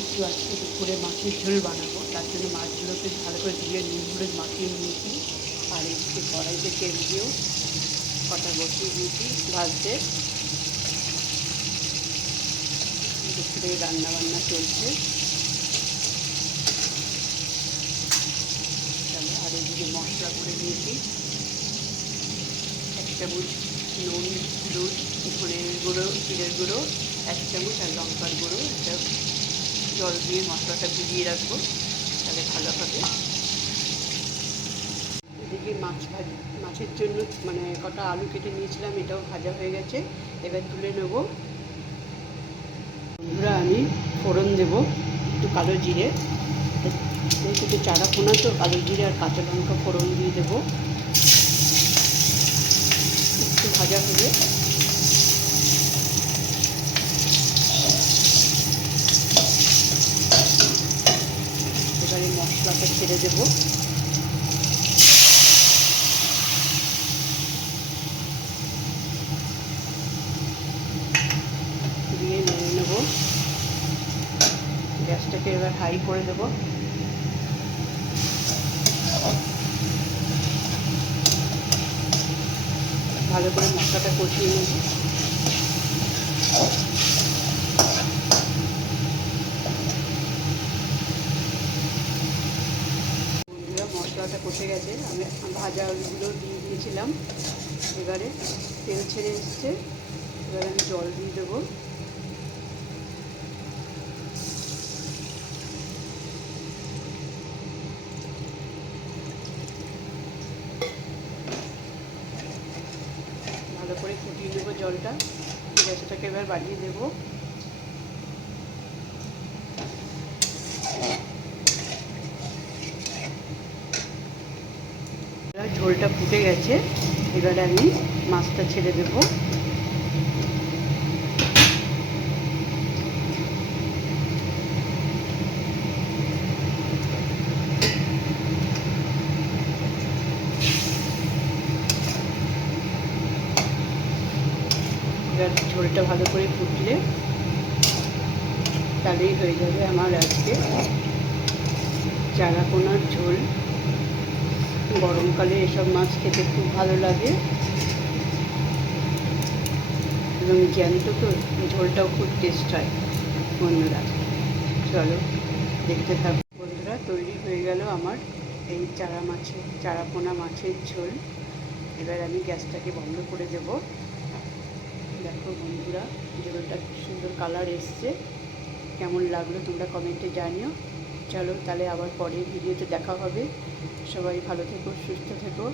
একটু আজকে দুপুরে মাছের ঝোল বানাবো, তার জন্য মাছগুলোকে ভালো করে ধুয়ে নুন হলুদ মাখিয়ে নিয়েছি। আর এদিকে কড়াইতে তেল দিয়েও কটা বসিয়ে দিয়েছি ভাজতে। দুপুরে রান্নাবান্না চলছে। আর এদিকে মশলা করে নিয়েছি, 1 চামচ নুন হলুদ ধনের গুঁড়ো জিরের গুঁড়ো 1 চামচ আর লঙ্কার গুঁড়ো। এটা জল দিয়ে মশলাটা ভিজিয়ে রাখবো, তাহলে ভালো হবে। এদিকে মাছের জন্য কটা আলু কেটে নিয়েছিলাম, এটাও ভাজা হয়ে গেছে। এবার তুলে নেব। বন্ধুরা, আমি ফোড়ন দেব একটু কালো জিরে, একটু চারা পোনা তো কালো জিরে আর কাঁচা লঙ্কা ফোড়ন দিয়ে দেবো। একটু ভাজা হয়ে এবারে মশলাটা ছেড়ে দেবো। দিয়ে নেড়ে নেব। গ্যাসটাকে এবার হাই করে দেবো। ভালো করে মশলাটা কষিয়ে নেব। মশলাটা কষে গেছে, আমি ভাজা আলুগুলো দিয়ে দিয়েছিলাম। এবারে তেল ছেড়ে এসছে, এবারে আমি জল দিয়ে দেবো। ভালো করে ফুটিয়ে নেবো জলটা। গ্যাসটাকে এবার বাড়িয়ে দেবো। ঝোলটা ফুটে গেছে, এবারে আমি মাছটা ছেড়ে দেবো। এবার ঝোলটা ভালো করে ফুটলে তাহলেই হয়ে যাবে আমার আজকে চারা পোনার ঝোল। গরমকালে এসব মাছ খেতে খুব ভালো লাগে এবং জ্যান্ত তো ঝোলটাও খুব টেস্ট হয়। বন্ধুরা চলো দেখতে থাকো। বন্ধুরা, তৈরি হয়ে গেল আমার এই চারা পোনা মাছের ঝোল। এবার আমি গ্যাসটাকে বন্ধ করে দেব। দেখো বন্ধুরা, ঝোলটা খুব সুন্দর কালার এসছে। কেমন লাগলো তোমরা কমেন্টে জানিও। চলো তাহলে আবার পরের ভিডিওতে দেখা হবে। সবাই ভালো থেকো, সুস্থ থেকো।